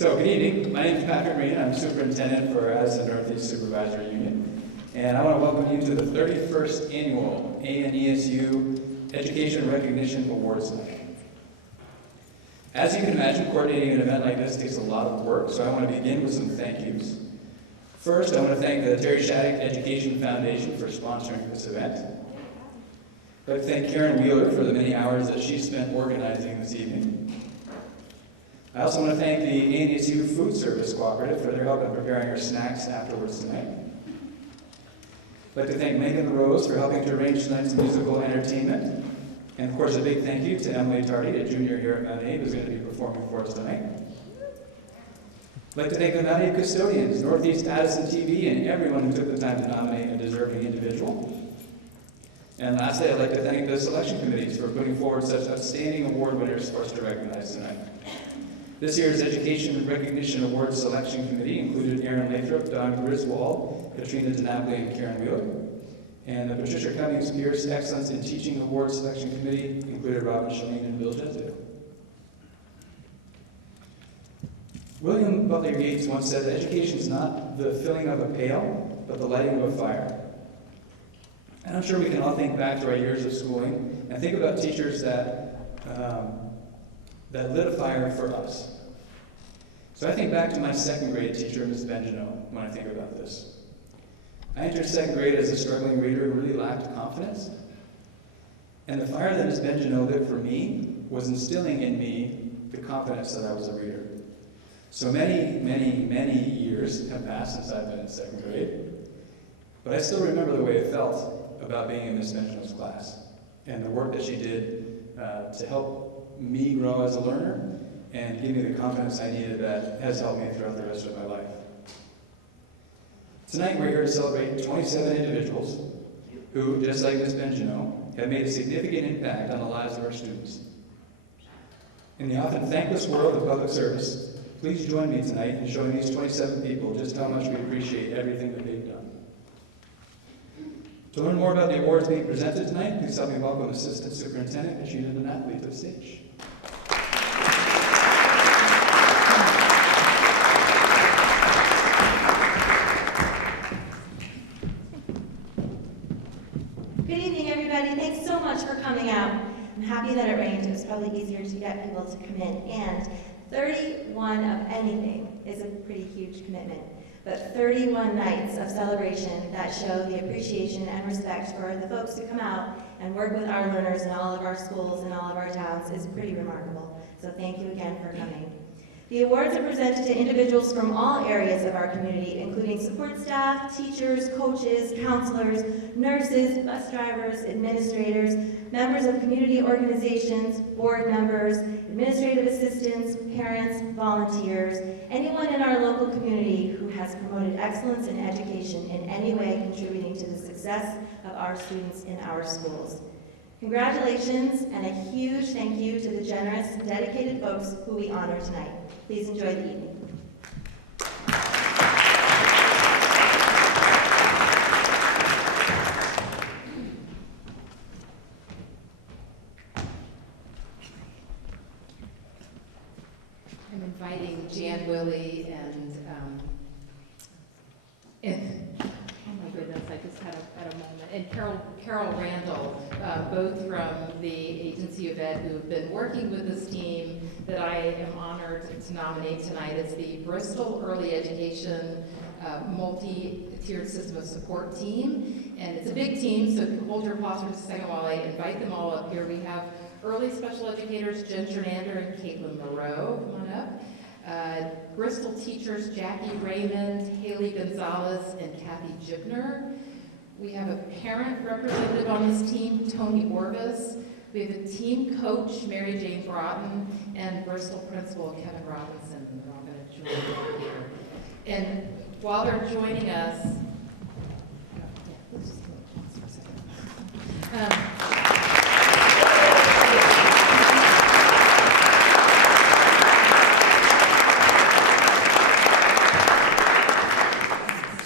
So, good evening. My name is Patrick Green. I'm superintendent for Addison Northeast Supervisory Union. And I want to welcome you to the 31st Annual ANESU Education Recognition Awards Night. As you can imagine, coordinating an event like this takes a lot of work, so I want to begin with some thank yous. First, I want to thank the Terry Shattuck Education Foundation for sponsoring this event. I'd like to thank Karen Wheeler for the many hours that she spent organizing this evening. I also want to thank the ANESU Food Service Cooperative for their help in preparing our snacks afterwards tonight. I'd like to thank Megan Rose for helping to arrange tonight's musical entertainment. And of course, a big thank you to Emily Tardy, a junior here at Mount Abe, who's going to be performing for us tonight. I'd like to thank the Mount Abe custodians, Northeast Addison TV, and everyone who took the time to nominate a deserving individual. And lastly, I'd like to thank the selection committees for putting forward such outstanding award winners for us to recognize tonight. This year's Education Recognition Awards Selection Committee included Aaron Lathrop, Don Griswold, Katrina DiNapoli, and Karen Wheeler. And the Patricia Cummings Pierce Excellence in Teaching Awards Selection Committee included Robin Shalene and Bill Gentile. William Butler Yeats once said that education is not the filling of a pail, but the lighting of a fire. And I'm sure we can all think back to our years of schooling and think about teachers that lit a fire for us. So I think back to my second grade teacher, Ms. Benjano, when I think about this. I entered second grade as a struggling reader who really lacked confidence. And the fire that Ms. Benjano lit for me was instilling in me the confidence that I was a reader. So many years have passed since I've been in second grade, but I still remember the way it felt about being in Ms. Benjano's class and the work that she did to help me grow as a learner and give me the confidence I needed that has helped me throughout the rest of my life. Tonight we're here to celebrate 27 individuals who, just like Ms. Benjano, have made a significant impact on the lives of our students. In the often thankless world of public service, please join me tonight in showing these 27 people just how much we appreciate everything that they've done. To learn more about the awards being presented tonight, please help me welcome Assistant Superintendent Katrina DiNapoli to the stage. Good evening, everybody. Thanks so much for coming out. I'm happy that it rained. It was probably easier to get people to come in. And 31 of anything is a pretty huge commitment. But 31 nights of celebration that show the appreciation and respect for the folks who come out and work with our learners in all of our schools and all of our towns is pretty remarkable. So thank you again for coming. The awards are presented to individuals from all areas of our community, including support staff, teachers, coaches, counselors, nurses, bus drivers, administrators, members of community organizations, board members, administrative assistants, parents, volunteers, anyone in our local community who has promoted excellence in education in any way contributing to the success of our students in our schools. Congratulations and a huge thank you to the generous, dedicated folks who we honor tonight. Please enjoy the evening. I'm inviting Jan Willie and oh my goodness, I just had a moment, and Carol Randall, both from the Agency of Ed, who have been working with this team that I am honored to nominate tonight as the Bristol Early Education multi-tiered system of support team. And it's a big team, so hold your applause for just a second while I invite them all up here. We have early special educators Jen Jernander and Caitlin Moreau, come on up. Bristol teachers Jackie Raymond, Haley Gonzalez, and Kathy Gibner. We have a parent representative on this team, Tony Orvis. We have a team coach, Mary Jane Broughton, and Bristol principal, Kevin Robinson. They're all going to join here. And while they're joining us, let's just pause for a second.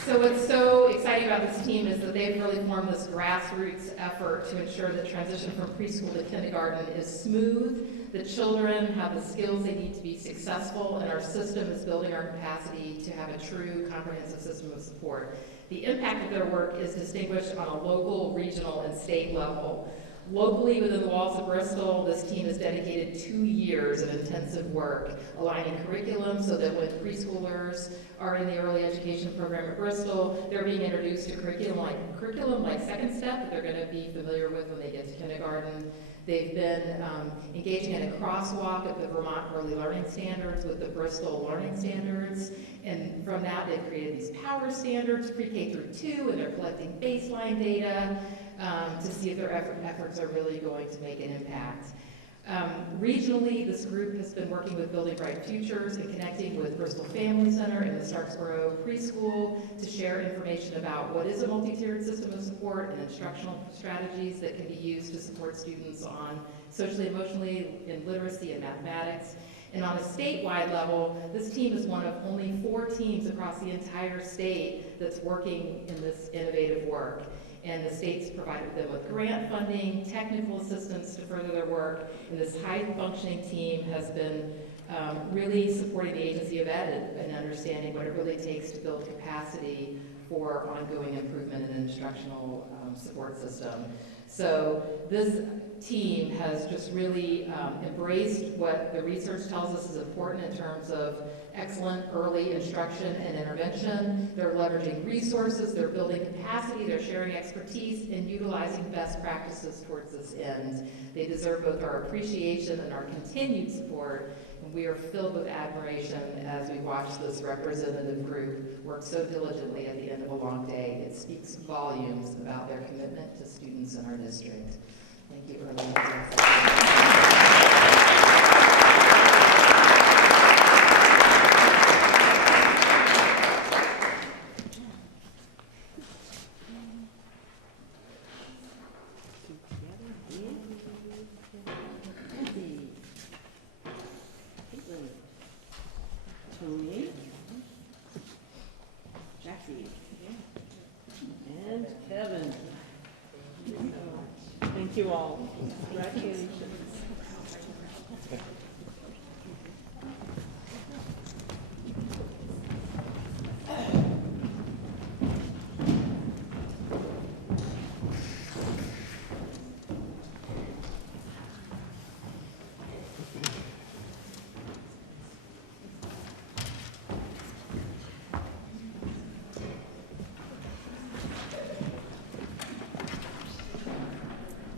So what's so exciting about about this team is that they've really formed this grassroots effort to ensure that transition from preschool to kindergarten is smooth, the children have the skills they need to be successful, and our system is building our capacity to have a true comprehensive system of support. The impact of their work is distinguished on a local, regional, and state level. Locally, within the walls of Bristol, this team has dedicated 2 years of intensive work aligning curriculum so that when preschoolers are in the early education program at Bristol, they're being introduced to curriculum like Second Step that they're going to be familiar with when they get to kindergarten. They've been engaging in a crosswalk of the Vermont Early Learning Standards with the Bristol Learning Standards, and from that they've created these power standards, pre-K through 2, and they're collecting baseline data to see if their efforts are really going to make an impact. Regionally, this group has been working with Building Bright Futures and connecting with Bristol Family Center and the Starksboro Preschool to share information about what is a multi-tiered system of support and instructional strategies that can be used to support students on socially, emotionally, in literacy and mathematics. And on a statewide level, this team is one of only 4 teams across the entire state that's working in this innovative work. And the state's provided them with grant funding, technical assistance to further their work, and this high-functioning team has been really supporting the agency of ed and understanding what it really takes to build capacity for ongoing improvement in an instructional support system. So this team has just really embraced what the research tells us is important in terms of excellent early instruction and intervention. They're leveraging resources, they're building capacity, they're sharing expertise, and utilizing best practices towards this end. They deserve both our appreciation and our continued support, and we are filled with admiration as we watch this representative group work so diligently at the end of a long day. It speaks volumes about their commitment to students in our district. Thank you, Tony, Jackie, and Kevin. Thank you all. Congratulations.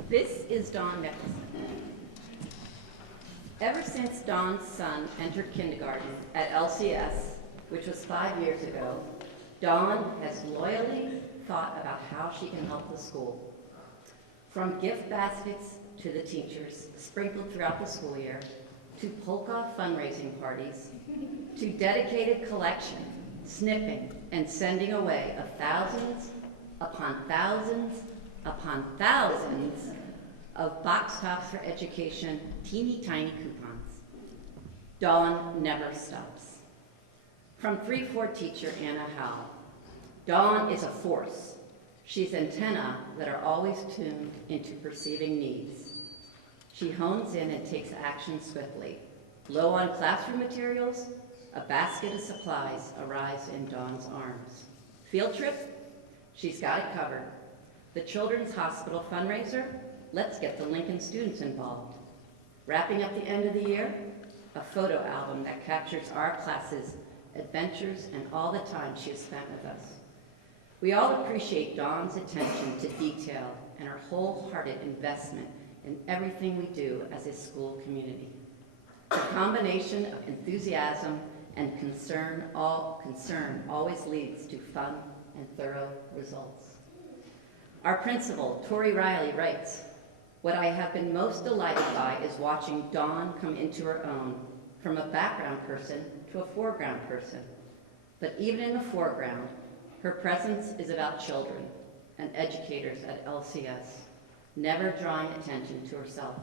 This is Dawn Nicholson. Ever since Dawn's son entered kindergarten at LCS, which was 5 years ago, Dawn has loyally thought about how she can help the school. From gift baskets to the teachers sprinkled throughout the school year, to polka fundraising parties, to dedicated collection, snipping, and sending away of thousands upon thousands upon thousands of box tops for education, teeny tiny coupons. Dawn never stops. From 3-4 teacher Anna Howell, Dawn is a force. She's antennae that are always tuned into perceiving needs. She hones in and takes action swiftly. Low on classroom materials, a basket of supplies arrives in Dawn's arms. Field trip? She's got it covered. The Children's Hospital fundraiser? Let's get the Lincoln students involved. Wrapping up the end of the year? A photo album that captures our class's adventures and all the time she has spent with us. We all appreciate Dawn's attention to detail and her wholehearted investment in everything we do as a school community. The combination of enthusiasm and concern always leads to fun and thorough results. Our principal, Tori Riley, writes, "What I have been most delighted by is watching Dawn come into her own, from a background person to a foreground person. But even in the foreground, her presence is about children and educators at LCS, never drawing attention to herself.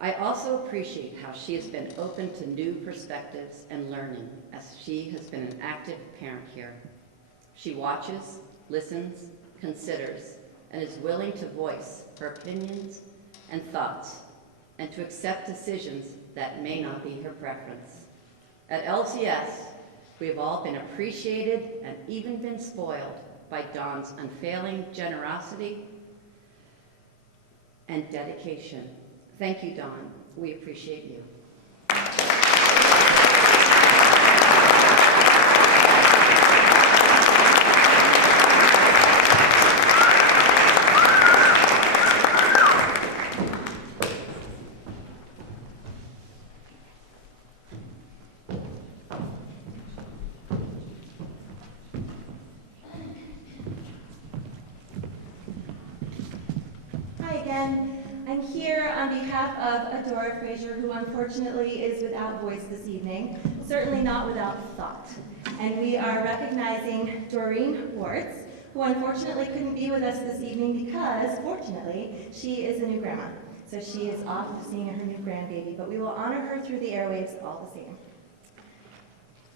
I also appreciate how she has been open to new perspectives and learning as she has been an active parent here. She watches, listens, considers, and is willing to voice her opinions and thoughts, and to accept decisions that may not be her preference. At LCS, we have all been appreciated and even been spoiled by Dawn's unfailing generosity and dedication. Thank you, Dawn. We appreciate you. Hi again. I'm here on behalf of Adora Frazier, who unfortunately is without voice this evening, certainly not without thought. And we are recognizing Doreen Wartz, who unfortunately couldn't be with us this evening because, fortunately, she is a new grandma. So she is off seeing her new grandbaby, but we will honor her through the airwaves all the same.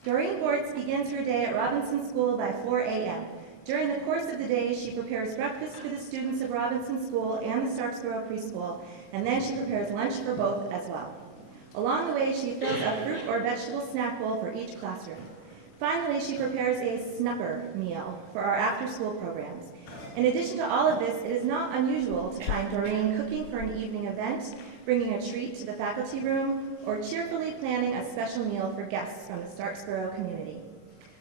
Doreen Wartz begins her day at Robinson School by 4 a.m. During the course of the day, she prepares breakfast for the students of Robinson School and the Starksboro Preschool, and then she prepares lunch for both as well. Along the way, she fills a fruit or vegetable snack bowl for each classroom. Finally, she prepares a snupper meal for our after-school programs. In addition to all of this, it is not unusual to find Doreen cooking for an evening event, bringing a treat to the faculty room, or cheerfully planning a special meal for guests from the Starksboro community.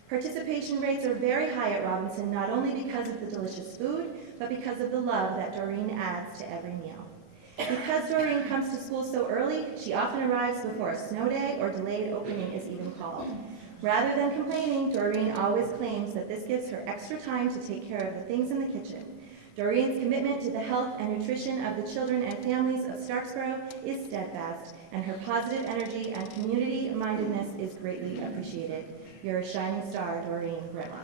Participation rates are very high at Robinson, not only because of the delicious food, but because of the love that Doreen adds to every meal. Because Doreen comes to school so early, she often arrives before a snow day or delayed opening is even called. Rather than complaining, Doreen always claims that this gives her extra time to take care of the things in the kitchen. Doreen's commitment to the health and nutrition of the children and families of Starksboro is steadfast, and her positive energy and community-mindedness is greatly appreciated. You're a shining star, Doreen Grandma.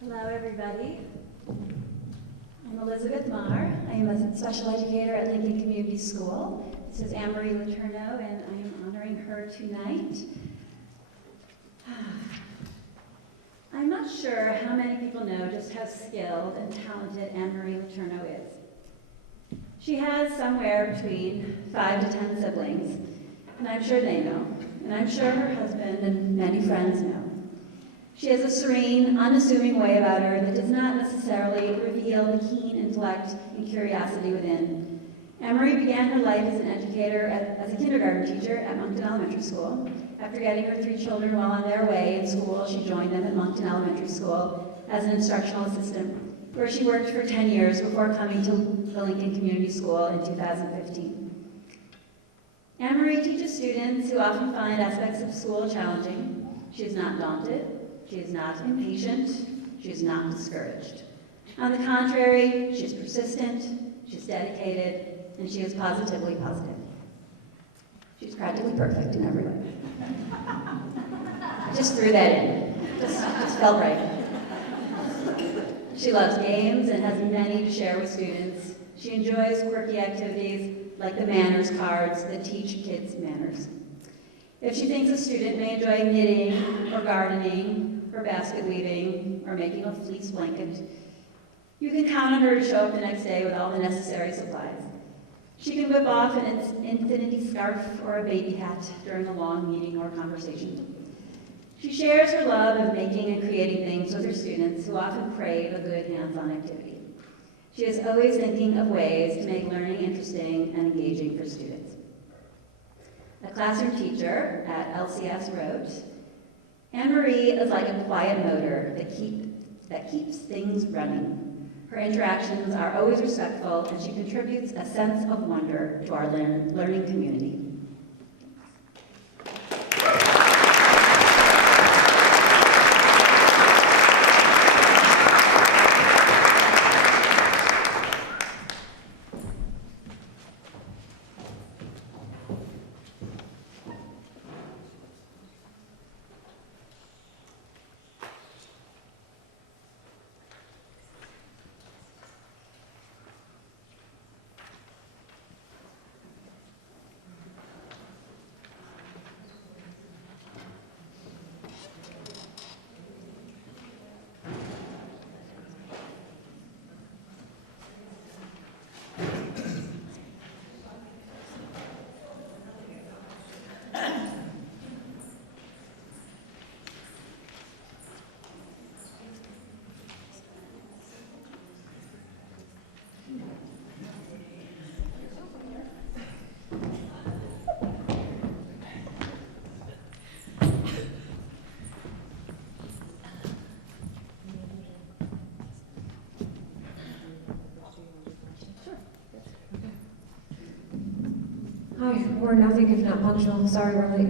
Hello, everybody. I'm Elizabeth Marr. I am a special educator at Lincoln Community School. This is Anne-Marie Letourneau, and I am honoring her tonight. I'm not sure how many people know just how skilled and talented Anne-Marie Letourneau is. She has somewhere between 5 to 10 siblings, and I'm sure they know, and I'm sure her husband and many friends know. She has a serene, unassuming way about her that does not necessarily reveal the keen intellect and curiosity within. Anne-Marie began her life as an educator as a kindergarten teacher at Moncton Elementary School. After getting her 3 children well on their way in school, she joined them at Moncton Elementary School as an instructional assistant, where she worked for 10 years before coming to the Lincoln Community School in 2015. Anne-Marie teaches students who often find aspects of school challenging. She is not daunted. She is not impatient. She is not discouraged. On the contrary, she is persistent, she's dedicated, and she is positively positive. She's practically perfect in every way. I just threw that in. Just felt right. She loves games and has many to share with students. She enjoys quirky activities like the manners cards that teach kids manners. If she thinks a student may enjoy knitting or gardening, or basket weaving, or making a fleece blanket, you can count on her to show up the next day with all the necessary supplies. She can whip off an infinity scarf or a baby hat during a long meeting or conversation. She shares her love of making and creating things with her students who often crave a good hands-on activity. She is always thinking of ways to make learning interesting and engaging for students. A classroom teacher at LCS wrote, Anne-Marie is like a quiet motor that keeps things running. Her interactions are always respectful, and she contributes a sense of wonder to our learning community. we're nothing if not punctual. Sorry we're late.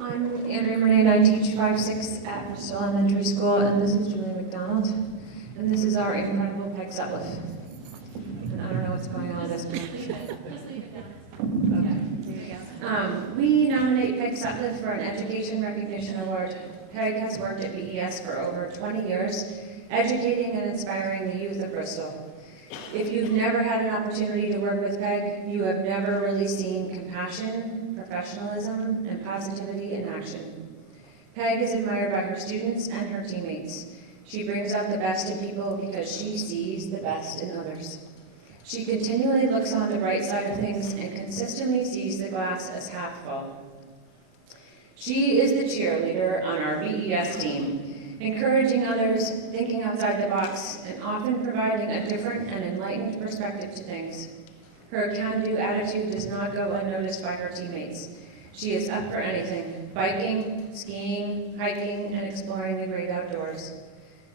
I'm Andrea Renee and I teach 5-6 at Bristol Elementary School, and this is Julie McDonald, and this is our incredible Peg Sutliff. And I don't know what's going on at this point. Okay. We nominate Peg Sutliff for an Education Recognition Award. Peg has worked at BES for over 20 years, educating and inspiring the youth of Bristol. If you've never had an opportunity to work with Peg, you have never really seen compassion, professionalism, and positivity in action. Peg is admired by her students and her teammates. She brings out the best in people because she sees the best in others. She continually looks on the bright side of things and consistently sees the glass as half full. She is the cheerleader on our BES team, encouraging others, thinking outside the box, and often providing a different and enlightened perspective to things. Her can-do attitude does not go unnoticed by her teammates. She is up for anything: biking, skiing, hiking, and exploring the great outdoors.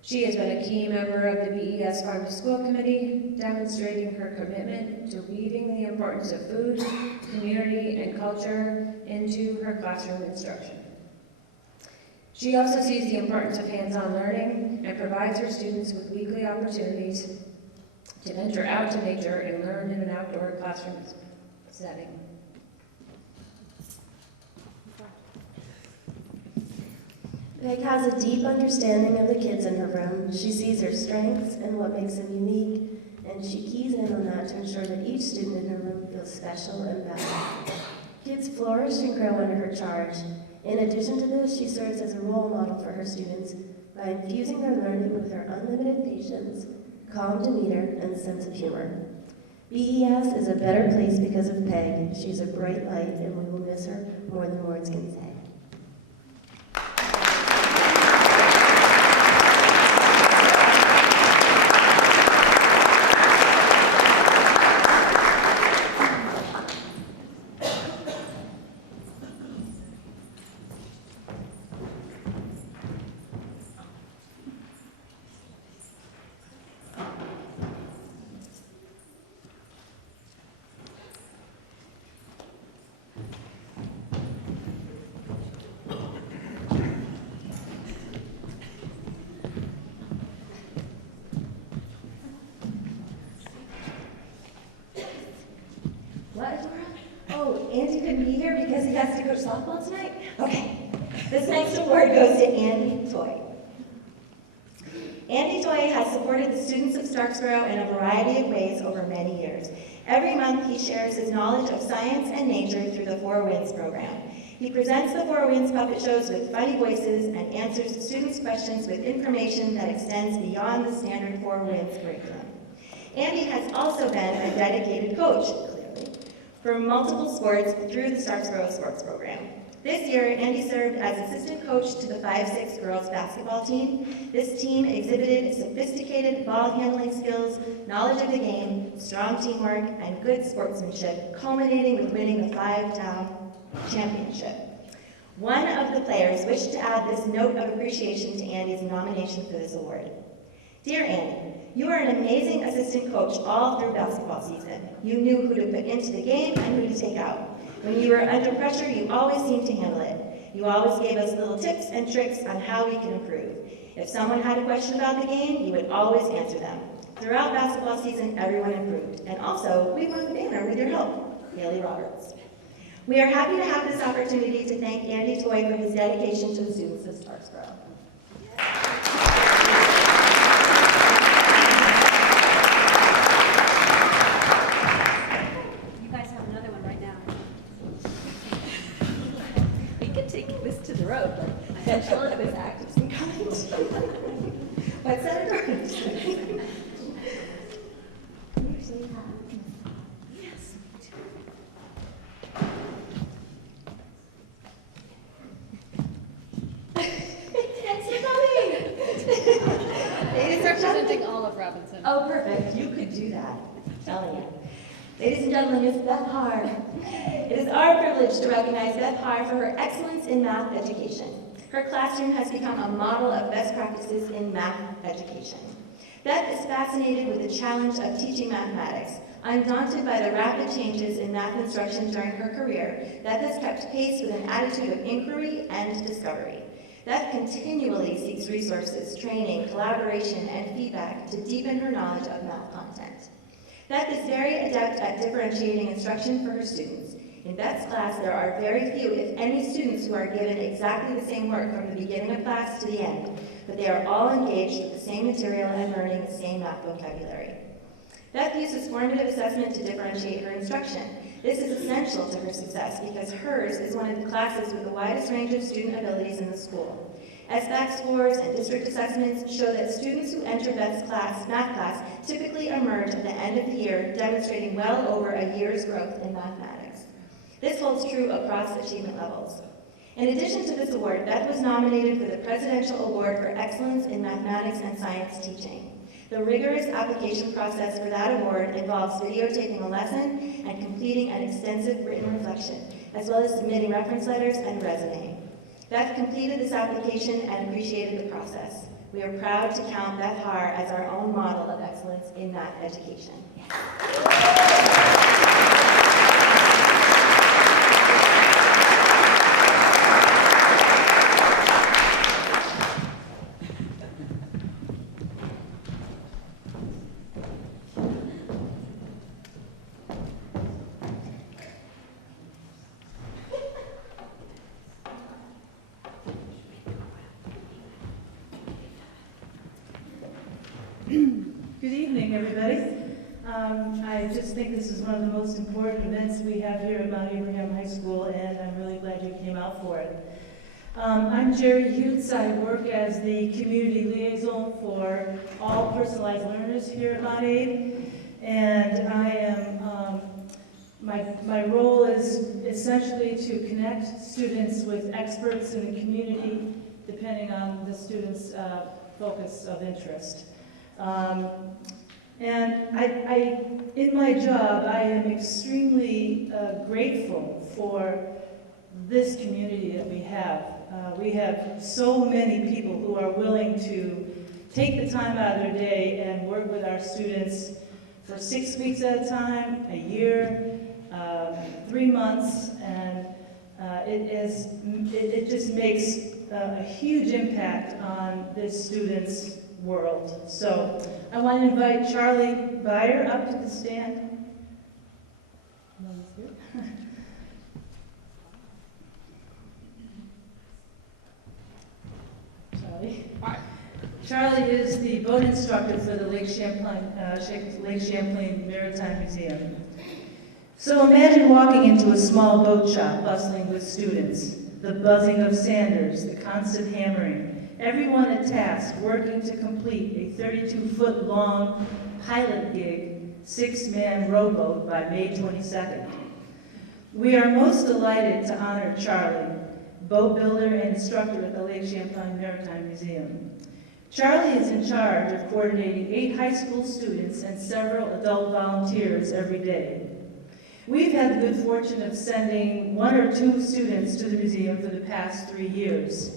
She has been a key member of the BES Farm to School Committee, demonstrating her commitment to weaving the importance of food, community, and culture into her classroom instruction. She also sees the importance of hands-on learning and provides her students with weekly opportunities to venture out to nature and learn in an outdoor classroom setting. Peg has a deep understanding of the kids in her room. She sees their strengths and what makes them unique, and she keys in on that to ensure that each student in her room feels special and valued. Kids flourish and grow under her charge. In addition to this, she serves as a role model for her students by infusing their learning with her unlimited patience, calm demeanor, and sense of humor. BES is a better place because of Peg. She's a bright light, and we will miss her more than words can say. Oh, Andy couldn't be here because he has to coach softball tonight? Okay. This next award goes to Andy Toy. Andy Toy has supported the students of Starksboro in a variety of ways over many years. Every month, he shares his knowledge of science and nature through the Four Winds program. He presents the Four Winds puppet shows with funny voices and answers students' questions with information that extends beyond the standard Four Winds curriculum. Andy has also been a dedicated coach, for multiple sports through the Starksboro Sports Program. This year, Andy served as assistant coach to the 5-6 girls basketball team. This team exhibited sophisticated ball handling skills, knowledge of the game, strong teamwork, and good sportsmanship, culminating with winning the 5-town championship. One of the players wished to add this note of appreciation to Andy's nomination for this award. Dear Andy, you are an amazing assistant coach all through basketball season. You knew who to put into the game and who to take out. When you were under pressure, you always seemed to handle it. You always gave us little tips and tricks on how we can improve. If someone had a question about the game, you would always answer them. Throughout basketball season, everyone improved. And also, we won the banner with your help, Haley Roberts. We are happy to have this opportunity to thank Andy Toy for his dedication to the students of Starksboro. Potential of his active and kind. What's that about? Yes. Thanks for coming. Ladies and Representing all of Robinson. Oh, perfect. You could do that. I'm telling you. Ladies and gentlemen, Miss Beth Hart. It is our privilege to recognize Beth Hart for her excellence in math education. Her classroom has become a model of best practices in math education. Beth is fascinated with the challenge of teaching mathematics. Undaunted by the rapid changes in math instruction during her career, Beth has kept pace with an attitude of inquiry and discovery. Beth continually seeks resources, training, collaboration, and feedback to deepen her knowledge of math content. Beth is very adept at differentiating instruction for her students. In Beth's class, there are very few, if any, students who are given exactly the same work from the beginning of class to the end, but they are all engaged with the same material and learning the same math vocabulary. Beth uses formative assessment to differentiate her instruction. This is essential to her success because hers is one of the classes with the widest range of student abilities in the school. SBAC scores and district assessments show that students who enter Beth's math class typically emerge at the end of the year demonstrating well over a year's growth in mathematics. This holds true across achievement levels. In addition to this award, Beth was nominated for the Presidential Award for Excellence in Mathematics and Science Teaching. The rigorous application process for that award involves videotaping a lesson and completing an extensive written reflection, as well as submitting reference letters and resume. Beth completed this application and appreciated the process. We are proud to count Beth Hart as our own model of excellence in math education. Good evening, everybody. I just think this is one of the most important events we have here at Mount Abraham High School, and I'm really glad you came out for it. I'm Jerry Hutz. I work as the community liaison for all personalized learners here at Mount Abe, and I am, my role is essentially to connect students with experts in the community, depending on the student's focus of interest. And in my job, I am extremely grateful for this community that we have. We have so many people who are willing to take the time out of their day and work with our students for 6 weeks at a time, a year, 3 months, and it just makes a huge impact on this student's world. So I want to invite Charlie Beyer up to the stand. Charlie. Hi. Charlie is the boat instructor for the Lake Champlain Maritime Museum. So imagine walking into a small boat shop bustling with students, the buzzing of sanders, the constant hammering, everyone at task working to complete a 32-foot-long pilot gig, 6-man rowboat by May 22nd. We are most delighted to honor Charlie, boat builder and instructor at the Lake Champlain Maritime Museum. Charlie is in charge of coordinating 8 high school students and several adult volunteers every day. We've had the good fortune of sending 1 or 2 students to the museum for the past 3 years.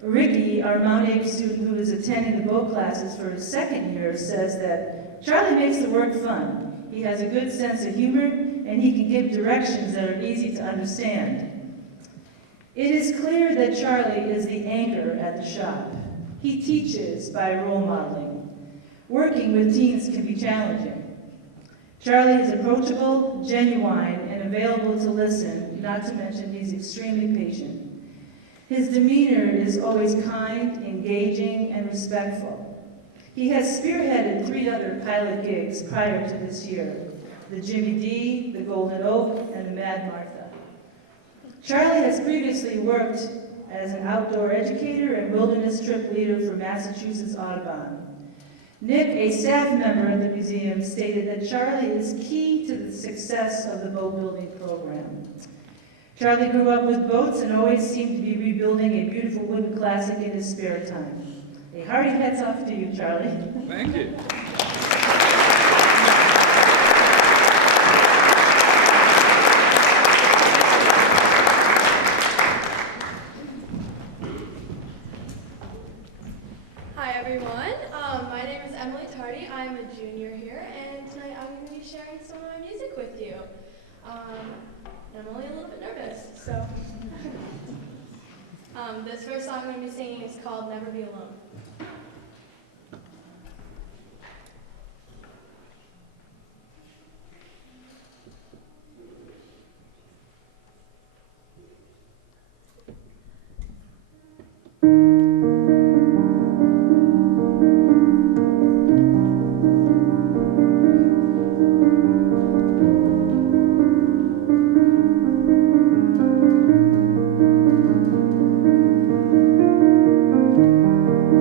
Ricky, our Mount Abe student who is attending the boat classes for his 2nd year, says that Charlie makes the work fun. He has a good sense of humor, and he can give directions that are easy to understand. It is clear that Charlie is the anchor at the shop. He teaches by role modeling. Working with teens can be challenging. Charlie is approachable, genuine, and available to listen, not to mention he's extremely patient. His demeanor is always kind, engaging, and respectful. He has spearheaded 3 other pilot gigs prior to this year, the Jimmy D, the Golden Oak, and the Mad Martha. Charlie has previously worked as an outdoor educator and wilderness trip leader for Massachusetts Audubon. Nick, a staff member at the museum, stated that Charlie is key to the success of the boat building program. Charlie grew up with boats and always seemed to be rebuilding a beautiful wooden classic in his spare time. A hearty hats off to you, Charlie. Thank you. Hi everyone, my name is Emily Hardy. I'm a junior here, and tonight I'm going to be sharing some of my music with you. I'm only a little bit nervous, so. This first song I'm going to be singing is called Never Be Alone. Never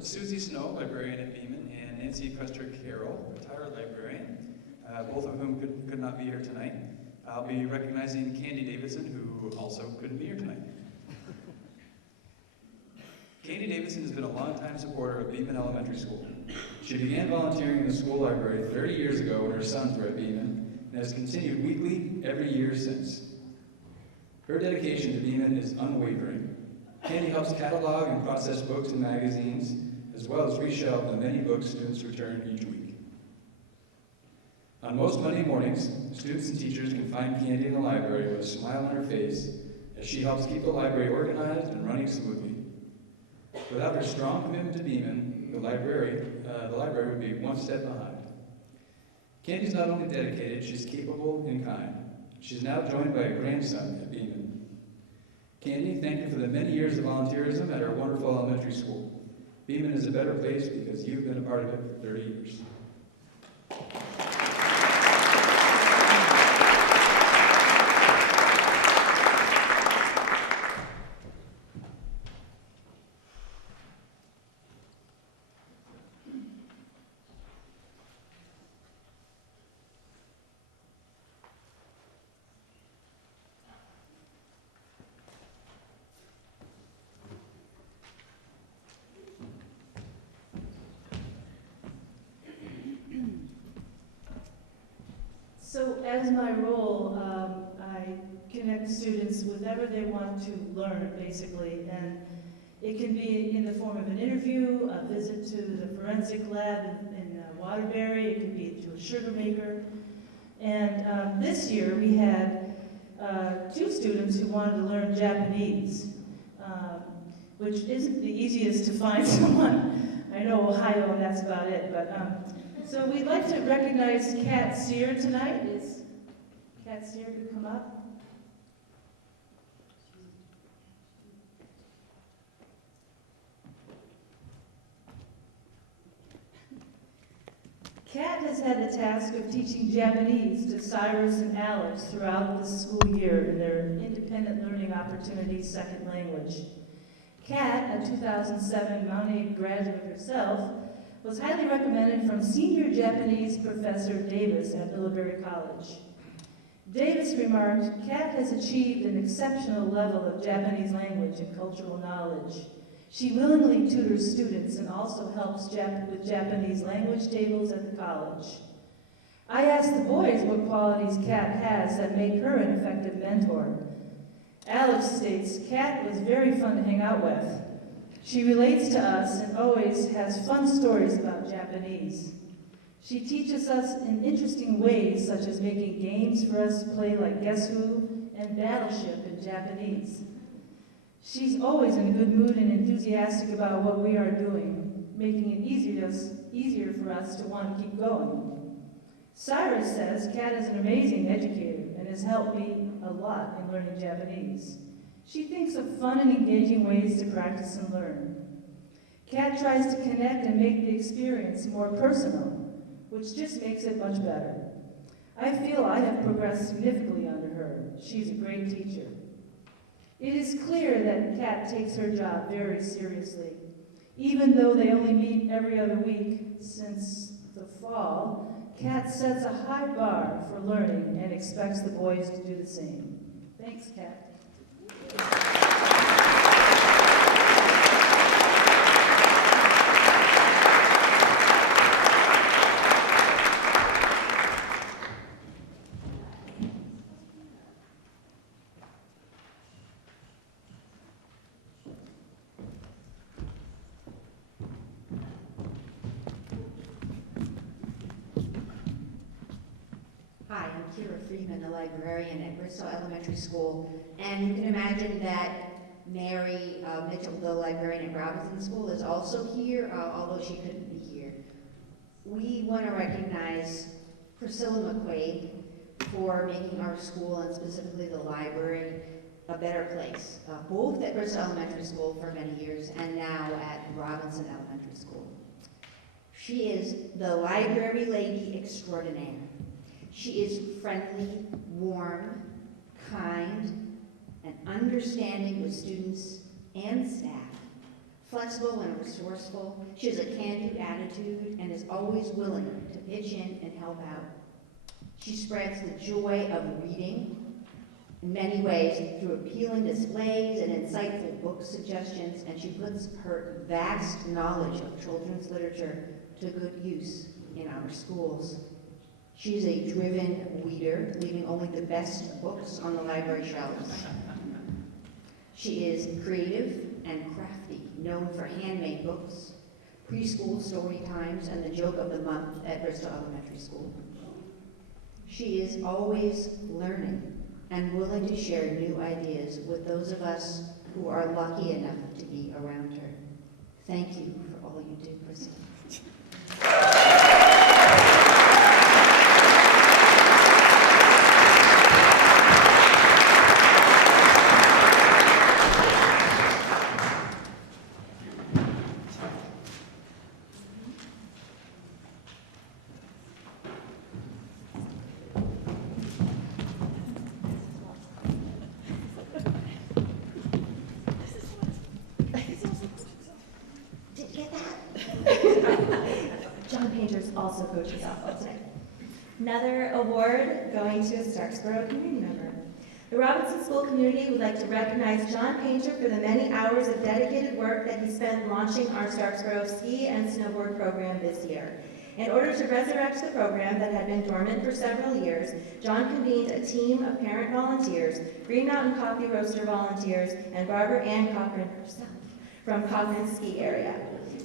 Susie Snow, librarian at Beeman, and Nancy Custer Carroll, retired librarian, both of whom could not be here tonight. I'll be recognizing Candy Davidson, who also couldn't be here tonight. Candy Davidson has been a longtime supporter of Beeman Elementary School. She began volunteering in the school library 30 years ago when her sons were at Beeman, and has continued weekly every year since. Her dedication to Beeman is unwavering. Candy helps catalog and process books and magazines, as well as reshelve the many books students return each week. On most Monday mornings, students and teachers can find Candy in the library with a smile on her face as she helps keep the library organized and running smoothly. Without her strong commitment to Beeman, the library would be one step behind. Candy's not only dedicated, she's capable and kind. She's now joined by a grandson at Beeman. Candy, thank you for the many years of volunteerism at our wonderful elementary school. Beeman is a better place because you've been a part of it for 30 years. So as my role, I connect students with whatever they want to learn, basically, and it can be in the form of an interview, a visit to the forensic lab in Waterbury, it could be to a sugar maker. And this year we had 2 students who wanted to learn Japanese, which isn't the easiest to find someone. I know Ohio and that's about it, but so we'd like to recognize Kat Sear tonight. Is Kat Sear could come up? Kat has had the task of teaching Japanese to Cyrus and Alex throughout the school year in their independent learning opportunities second language. Kat, a 2007 Mount Aid graduate herself, was highly recommended from senior Japanese professor Davis at Middlebury College. Davis remarked, Kat has achieved an exceptional level of Japanese language and cultural knowledge. She willingly tutors students and also helps with Japanese language tables at the college. I asked the boys what qualities Kat has that make her an effective mentor. Alex states, Kat was very fun to hang out with. She relates to us and always has fun stories about Japanese. She teaches us in interesting ways, such as making games for us to play like Guess Who and Battleship in Japanese. She's always in a good mood and enthusiastic about what we are doing, making it easier for us to want to keep going. Cyrus says Kat is an amazing educator and has helped me a lot in learning Japanese. She thinks of fun and engaging ways to practice and learn. Kat tries to connect and make the experience more personal, which just makes it much better. I feel I have progressed significantly under her. She's a great teacher. It is clear that Kat takes her job very seriously. Even though they only meet every other week since the fall, Kat sets a high bar for learning and expects the boys to do the same. Thanks, Kat. Hi, I'm Kira Friedman, the librarian at Bristol Elementary School, and you can imagine that Mary Mitchell, the librarian at Robinson School, is also here, although she couldn't be here. We want to recognize Priscilla McQuaid for making our school, and specifically the library, a better place, both at Bristol Elementary School for many years and now at Robinson Elementary School. She is the library lady extraordinaire. She is friendly, warm, kind, and understanding with students and staff, flexible and resourceful. She has a can-do attitude and is always willing to pitch in and help out. She spreads the joy of reading in many ways through appealing displays and insightful book suggestions, and she puts her vast knowledge of children's literature to good use in our schools. She's a driven reader, leaving only the best books on the library shelves. She is creative and crafty, known for handmade books, preschool story times, and the joke of the month at Bristol Elementary School. She is always learning and willing to share new ideas with those of us who are lucky enough to be around her. Thank you for all you do, Kristen. John Painter's also coaching softball today. Another award going to a Starksboro community member. The Robinson School community would like to recognize John Painter for the many hours of dedicated work that he spent launching our Starksboro ski and snowboard program this year. In order to resurrect the program that had been dormant for several years, John convened a team of parent volunteers, Green Mountain Coffee Roaster volunteers, and Barbara Ann Cochran herself from Cogman's ski area.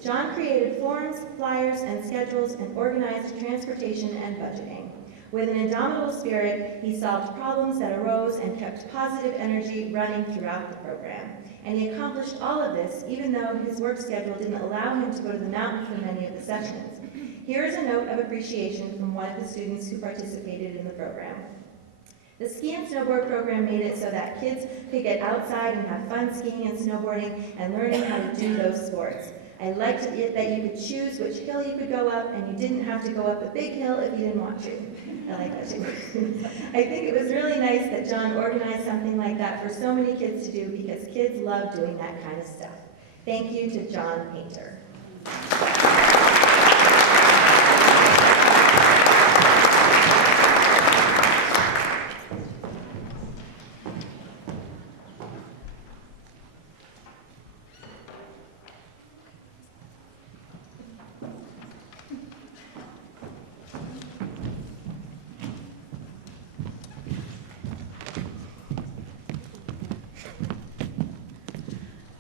John created forms, flyers, and schedules and organized transportation and budgeting. With an indomitable spirit, he solved problems that arose and kept positive energy running throughout the program. And he accomplished all of this even though his work schedule didn't allow him to go to the mountain for many of the sessions. Here is a note of appreciation from one of the students who participated in the program. The ski and snowboard program made it so that kids could get outside and have fun skiing and snowboarding and learning how to do those sports. I liked it that you could choose which hill you could go up, and you didn't have to go up a big hill if you didn't want to. I like that too. I think it was really nice that John organized something like that for so many kids to do, because kids love doing that kind of stuff. Thank you to John Painter.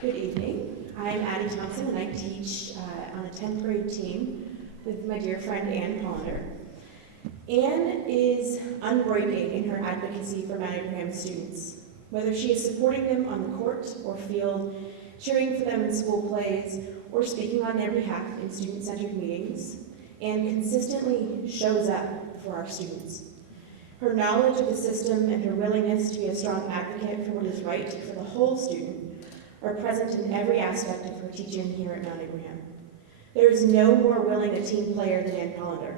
Good evening. I'm Addie Thompson, and I teach on a 10th grade team with my dear friend Ann Hollander. Ann is unbreaking in her advocacy for Mount Abraham students. Whether she is supporting them on the court or field, cheering for them in school plays, or speaking on their behalf in student-centered meetings, Ann consistently shows up for our students. Her knowledge of the system and her willingness to be a strong advocate for what is right for the whole student are present in every aspect of her teaching here at Mount Abraham. There is no more willing a team player than Ann Hollander.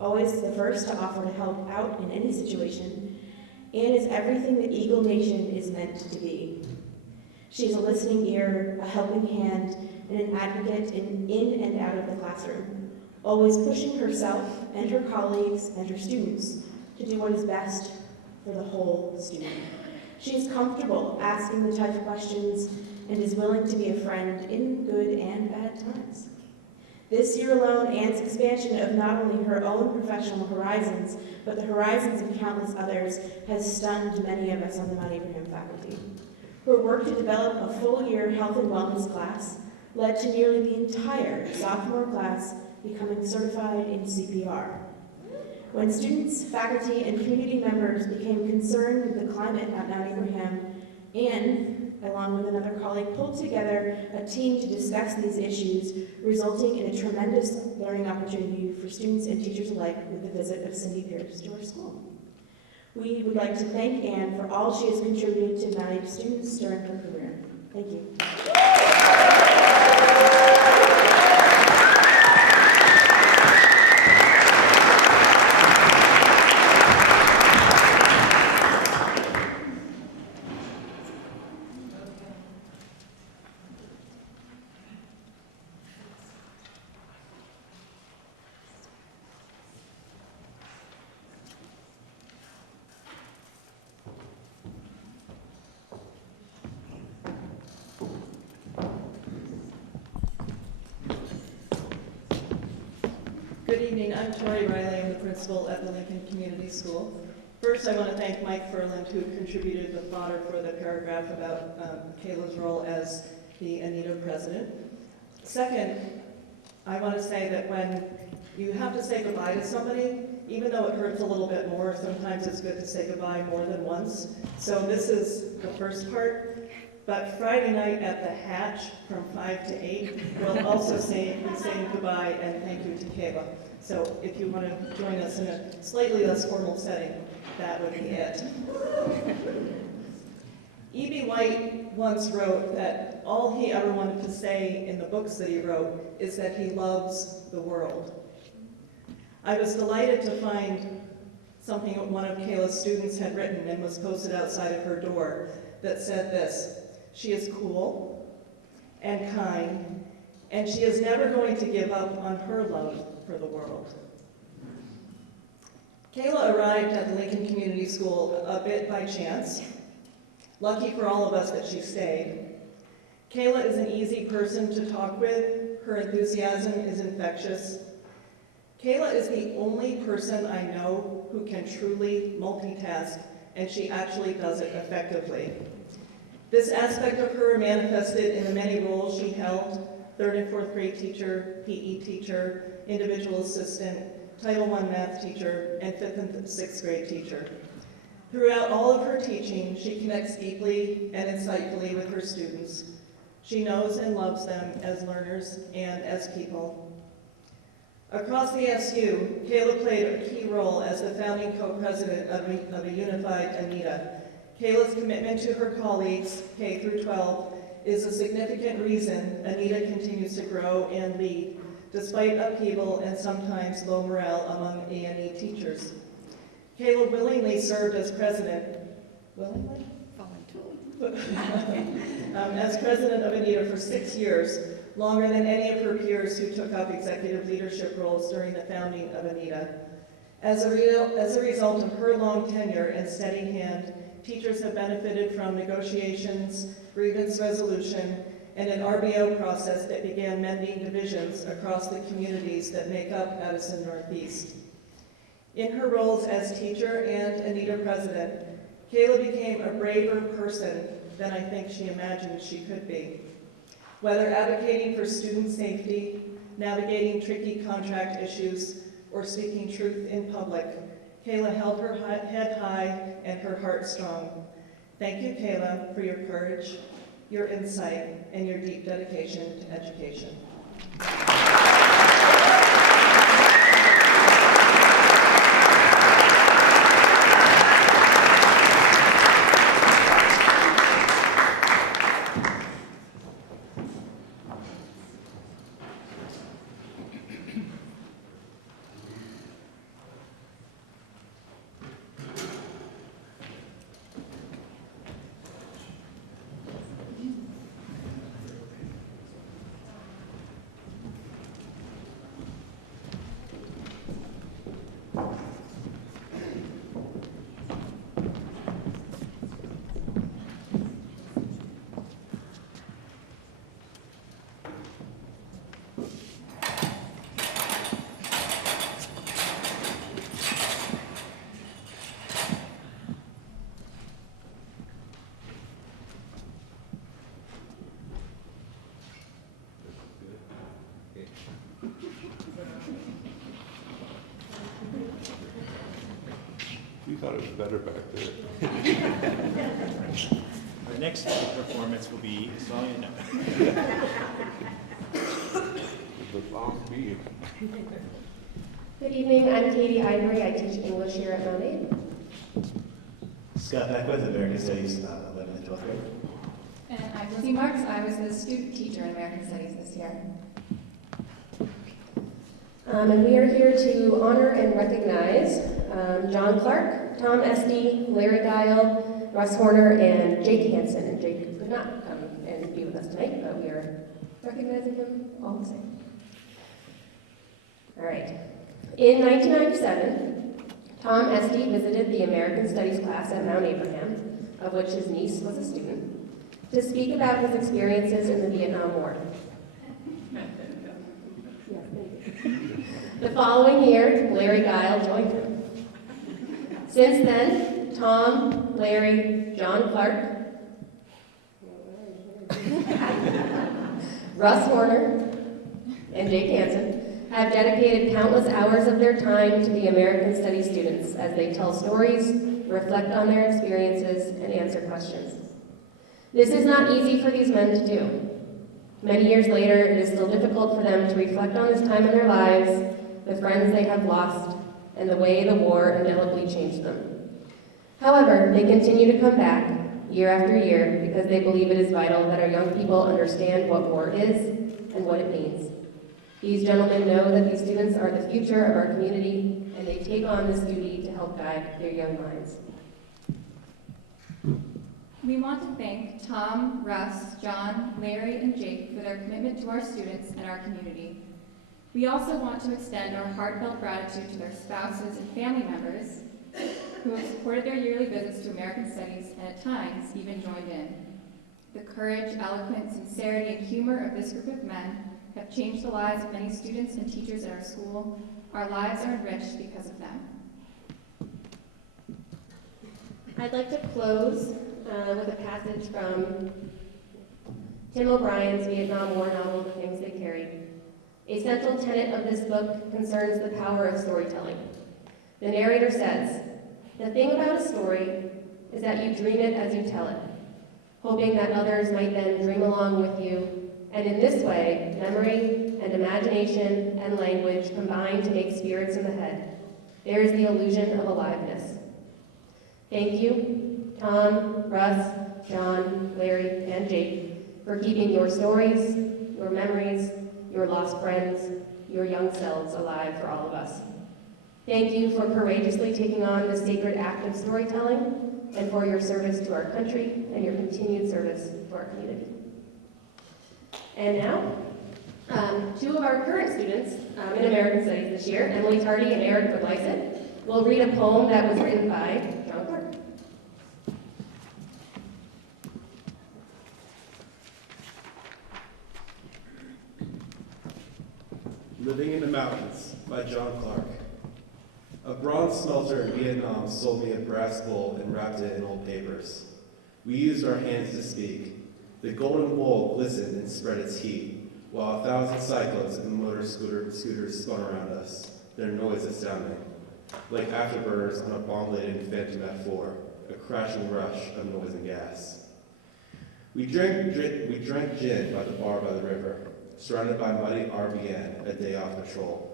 Always the first to offer to help out in any situation, Ann is everything that Eagle Nation is meant to be. She is a listening ear, a helping hand, and an advocate in and out of the classroom, always pushing herself and her colleagues and her students to do what is best for the whole student. She is comfortable asking the tough questions and is willing to be a friend in good and bad times. This year alone, Ann's expansion of not only her own professional horizons, but the horizons of countless others has stunned many of us on the Mount Abraham faculty. Her work to develop a full-year health and wellness class led to nearly the entire sophomore class becoming certified in CPR. When students, faculty, and community members became concerned with the climate at Mount Abraham, Ann, along with another colleague, pulled together a team to discuss these issues, resulting in a tremendous learning opportunity for students and teachers alike with the visit of Cindy Pierce to our school. We would like to thank Ann for all she has contributed to Mount Abraham students during her career. Thank you. Good evening, I'm Tori Riley, I'm the principal at the Lincoln Community School. First, I want to thank Mike Furland, who contributed the fodder for the paragraph about Kayla's role as the Anita president. Second, I want to say that when you have to say goodbye to somebody, even though it hurts a little bit more, sometimes it's good to say goodbye more than once. So this is the first part. But Friday night at the Hatch from 5 to 8, we'll also be saying goodbye and thank you to Kayla. So if you want to join us in a slightly less formal setting, that would be it. E.B. White once wrote that all he ever wanted to say in the books that he wrote is that he loves the world. I was delighted to find something one of Kayla's students had written and was posted outside of her door that said this: "She is cool and kind, and she is never going to give up on her love for the world." Kayla arrived at the Lincoln Community School a bit by chance. Lucky for all of us that she stayed. Kayla is an easy person to talk with. Her enthusiasm is infectious. Kayla is the only person I know who can truly multitask, and she actually does it effectively. This aspect of her manifested in the many roles she held: 3rd and 4th grade teacher, PE teacher, individual assistant, Title I math teacher, and 5th and 6th grade teacher. Throughout all of her teaching, she connects deeply and insightfully with her students. She knows and loves them as learners and as people. Across the SU, Kayla played a key role as the founding co-president of a unified Anita. Kayla's commitment to her colleagues, K through 12, is a significant reason Anita continues to grow and lead, despite upheaval and sometimes low morale among A&E teachers. Kayla willingly served as president, as president of Anita for 6 years, longer than any of her peers who took up executive leadership roles during the founding of Anita. As a result of her long tenure and steady hand, teachers have benefited from negotiations, grievance resolution, and an RBO process that began mending divisions across the communities that make up Addison Northeast. In her roles as teacher and Anita president, Kayla became a braver person than I think she imagined she could be. Whether advocating for student safety, navigating tricky contract issues, or speaking truth in public, Kayla held her head high and her heart strong. Thank you, Kayla, for your courage, your insight, and your deep dedication to education. We thought it was better back there. Our next performance will be Song You Know. The long beat. Good evening, I'm Katie Ivory. I teach English here at Mount 8. Scott Beckwith, American Studies, 11th and 12th grade. And I'm Lizzie Marks. I was the student teacher in American Studies this year. And we are here to honor and recognize John Clark, Tom Esty, Larry Guile, Russ Horner, and Jake Hansen. And Jake could not come and be with us tonight, but we are recognizing him all the same. All right. In 1997, Tom Esty visited the American Studies class at Mount Abraham, of which his niece was a student, to speak about his experiences in the Vietnam War. The following year, Larry Guile joined him. Since then, Tom, Larry, John Clark, Russ Horner, and Jake Hansen have dedicated countless hours of their time to the American Studies students as they tell stories, reflect on their experiences, and answer questions. This is not easy for these men to do. Many years later, it is still difficult for them to reflect on this time in their lives, the friends they have lost, and the way the war indelibly changed them. However, they continue to come back year after year because they believe it is vital that our young people understand what war is and what it means. These gentlemen know that these students are the future of our community, and they take on this duty to help guide their young minds. We want to thank Tom, Russ, John, Larry, and Jake for their commitment to our students and our community. We also want to extend our heartfelt gratitude to their spouses and family members who have supported their yearly visits to American Studies and at times even joined in. The courage, eloquence, sincerity, and humor of this group of men have changed the lives of many students and teachers at our school. Our lives are enriched because of them. I'd like to close with a passage from Tim O'Brien's Vietnam War novel, The Things They Carried. A central tenet of this book concerns the power of storytelling. The narrator says, "The thing about a story is that you dream it as you tell it, hoping that others might then dream along with you, and in this way, memory and imagination and language combine to make spirits in the head. There is the illusion of aliveness." Thank you, Tom, Russ, John, Larry, and Jake, for keeping your stories, your memories, your lost friends, your young selves alive for all of us. Thank you for courageously taking on this sacred act of storytelling and for your service to our country and your continued service to our community. And now, two of our current students in American Studies this year, Emily Tardy and Eric Woodlyson, will read a poem that was written by John Clark. Living in the Mountains by John Clark. A bronze smelter in Vietnam sold me a brass bowl and wrapped it in old papers. We used our hands to speak. The golden bowl glistened and spread its heat, while 1,000 cyclones and motor scooters spun around us, their noise astounding. Like afterburners on a bomb-laden Phantom F4, a crashing rush of noise and gas. We drank gin by the bar by the river, surrounded by muddy RBN, a day off patrol.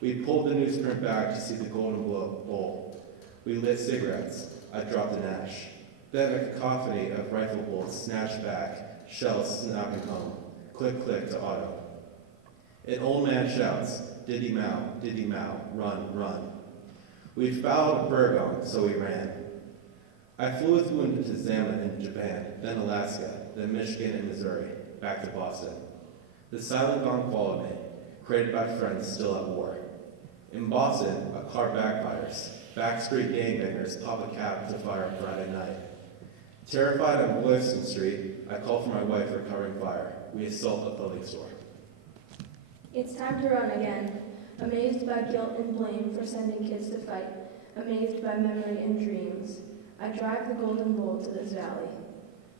We pulled the newsprint back to see the golden bowl. We lit cigarettes. I dropped an ash. Then a cacophony of rifle bolts snatched back, shells snapping home. Click, click to auto. An old man shouts, diddy mow, run, run. We fouled Burgong, so we ran. I flew with wounded to Zama in Japan, then Alaska, then Michigan and Missouri, back to Boston. The silent gong followed me, created by friends still at war. In Boston, a car backfires. Backstreet gangbangers pop a cap to fire Friday night. Terrified on Boylston Street, I call for my wife recovering fire. We assault a clothing store. It's time to run again, amazed by guilt and blame for sending kids to fight, amazed by memory and dreams. I drive the golden bull to this valley.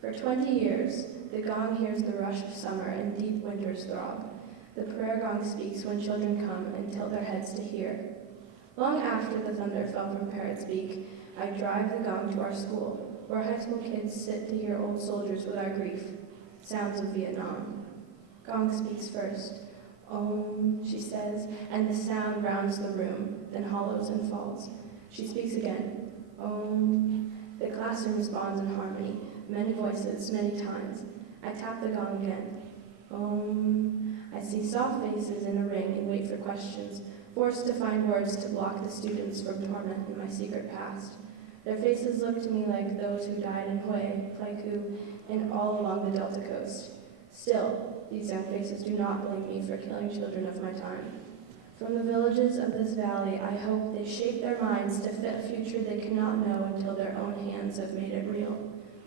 For 20 years, the gong hears the rush of summer and deep winter's throb. The prayer gong speaks when children come and tilt their heads to hear. Long after the thunder fell from Parrot's beak, I drive the gong to our school, where high school kids sit to hear old soldiers with our grief, sounds of Vietnam. Gong speaks first. Om, she says, and the sound rounds the room, then hollows and falls. She speaks again. Om. The classroom responds in harmony, many voices, many times. I tap the gong again. Om. I see soft faces in a ring and wait for questions, forced to find words to block the students from torment in my secret past. Their faces look to me like those who died in Hue, Pleiku, and all along the Delta coast. Still, these young faces do not blame me for killing children of my time. From the villages of this valley, I hope they shape their minds to fit a future they cannot know until their own hands have made it real.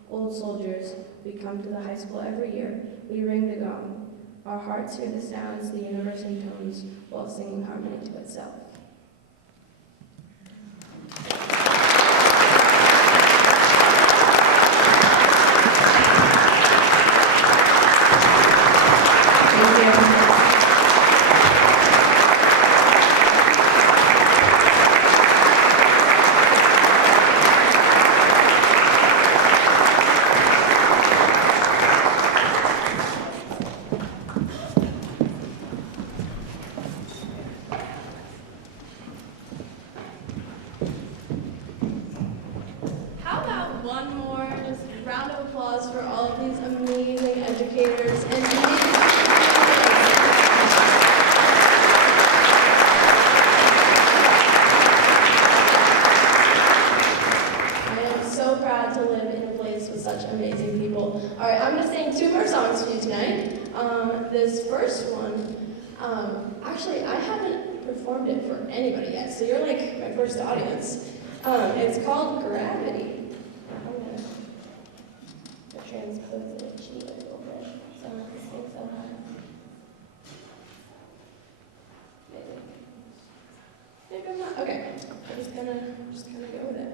Old soldiers, we come to the high school every year. We ring the gong. Our hearts hear the sounds the universe intones while singing harmony to itself. How about one more just round of applause for all of these amazing educators and I am so proud to live in a place with such amazing people. All right, I'm going to sing 2 more songs for you tonight. This first one, actually, I haven't performed it for anybody yet, so you're like my first audience. It's called Gravity. I'm going to transpose it cheat a little bit, so I'm not going to sing so high. Maybe I'm not. Okay, I'm just gonna go with it.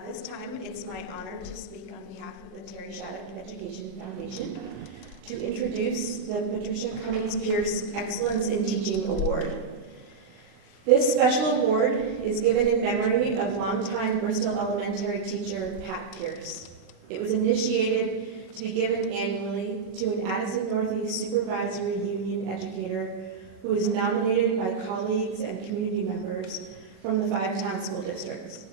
This time, it's my honor to speak on behalf of the Terry Shattuck Education Foundation to introduce the Patricia Cummings Pierce Excellence in Teaching Award. This special award is given in memory of longtime Bristol Elementary teacher Pat Pierce. It was initiated to be given annually to an Addison Northeast Supervisory Union educator who is nominated by colleagues and community members from the 5 town school districts.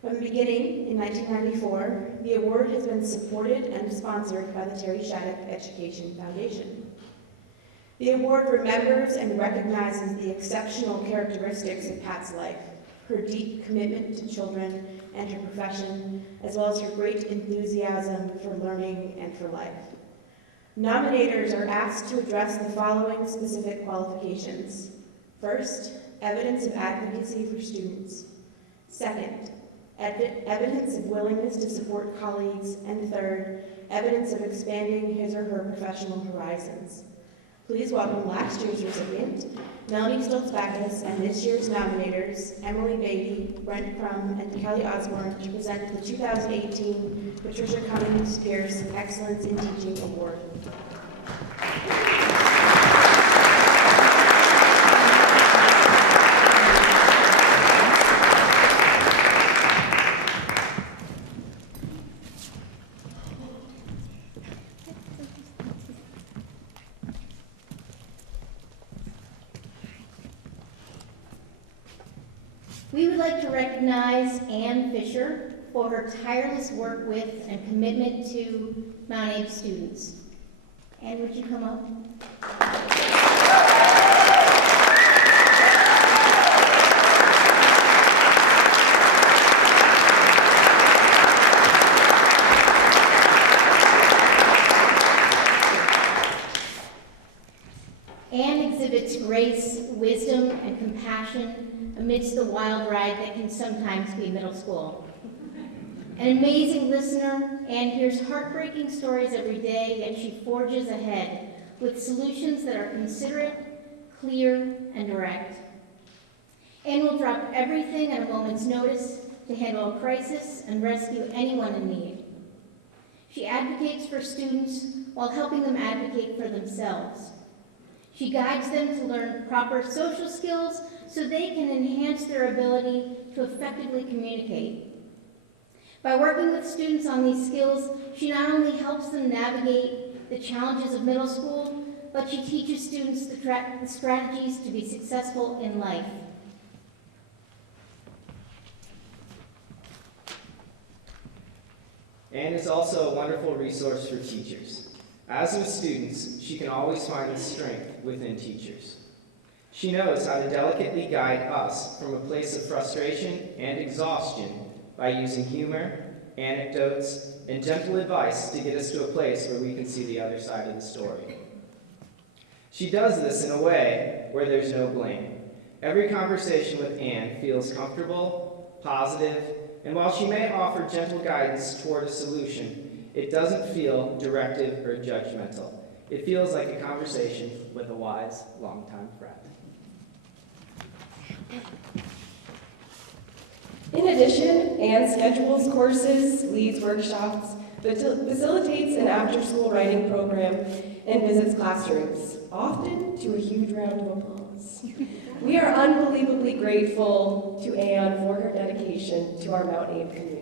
From the beginning, in 1994, the award has been supported and sponsored by the Terry Shattuck Education Foundation. The award remembers and recognizes the exceptional characteristics of Pat's life, her deep commitment to children and her profession, as well as her great enthusiasm for learning and for life. Nominators are asked to address the following specific qualifications. First, evidence of advocacy for students. Second, evidence of willingness to support colleagues. And third, evidence of expanding his or her professional horizons. Please welcome last year's recipient, Melanie Stoltz-Backus, and this year's nominators, Emily Beatty, Brent Crum, and Kelly Osborne, to present the 2018 Patricia Cummings Pierce Excellence in Teaching Award. We would like to recognize Ann Fisher for her tireless work with and commitment to Mount Abe students. Ann, would you come up? Ann exhibits grace, wisdom, and compassion amidst the wild ride that can sometimes be middle school. An amazing listener, Ann hears heartbreaking stories every day, yet she forges ahead with solutions that are considerate, clear, and direct. Ann will drop everything at a moment's notice to handle a crisis and rescue anyone in need. She advocates for students while helping them advocate for themselves. She guides them to learn proper social skills so they can enhance their ability to effectively communicate. By working with students on these skills, she not only helps them navigate the challenges of middle school, but she teaches students the strategies to be successful in life. Ann is also a wonderful resource for teachers. As with students, she can always find the strength within teachers. She knows how to delicately guide us from a place of frustration and exhaustion by using humor, anecdotes, and gentle advice to get us to a place where we can see the other side of the story. She does this in a way where there's no blame. Every conversation with Ann feels comfortable, positive, and while she may offer gentle guidance toward a solution, it doesn't feel directive or judgmental. It feels like a conversation with a wise, longtime friend. In addition, Ann schedules courses, leads workshops, facilitates an after-school writing program, and visits classrooms, often to a huge round of applause. We are unbelievably grateful to Ann for her dedication to our Mount Abe community.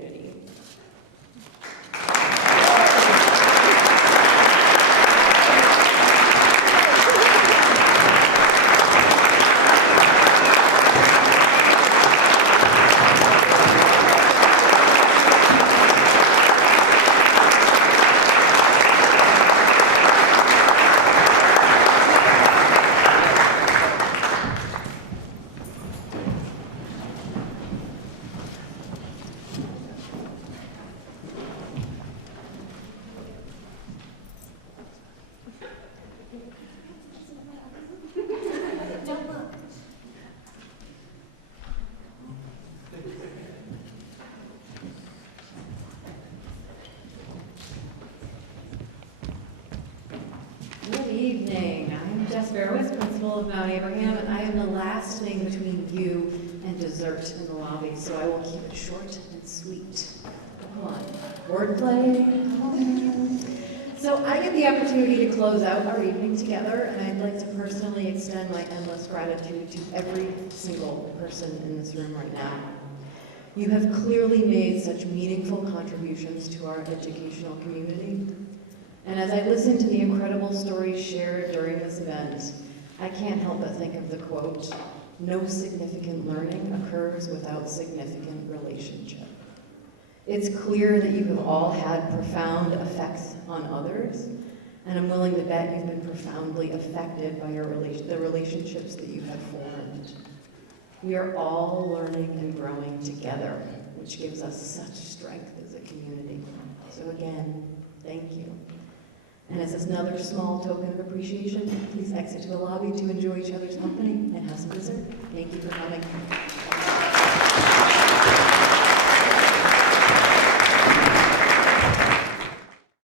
Principal of Mount Abraham, and I am the last thing between you and dessert in the lobby, so I will keep it short and sweet. Come on, wordplay. Come on. So I get the opportunity to close out our evening together, and I'd like to personally extend my endless gratitude to every single person in this room right now. You have clearly made such meaningful contributions to our educational community. And as I listen to the incredible stories shared during this event, I can't help but think of the quote, "No significant learning occurs without significant relationship." It's clear that you have all had profound effects on others, and I'm willing to bet you've been profoundly affected by the relationships that you have formed. We are all learning and growing together, which gives us such strength as a community. So again, thank you. And as another small token of appreciation, please exit to the lobby to enjoy each other's company and have some dessert. Thank you for coming.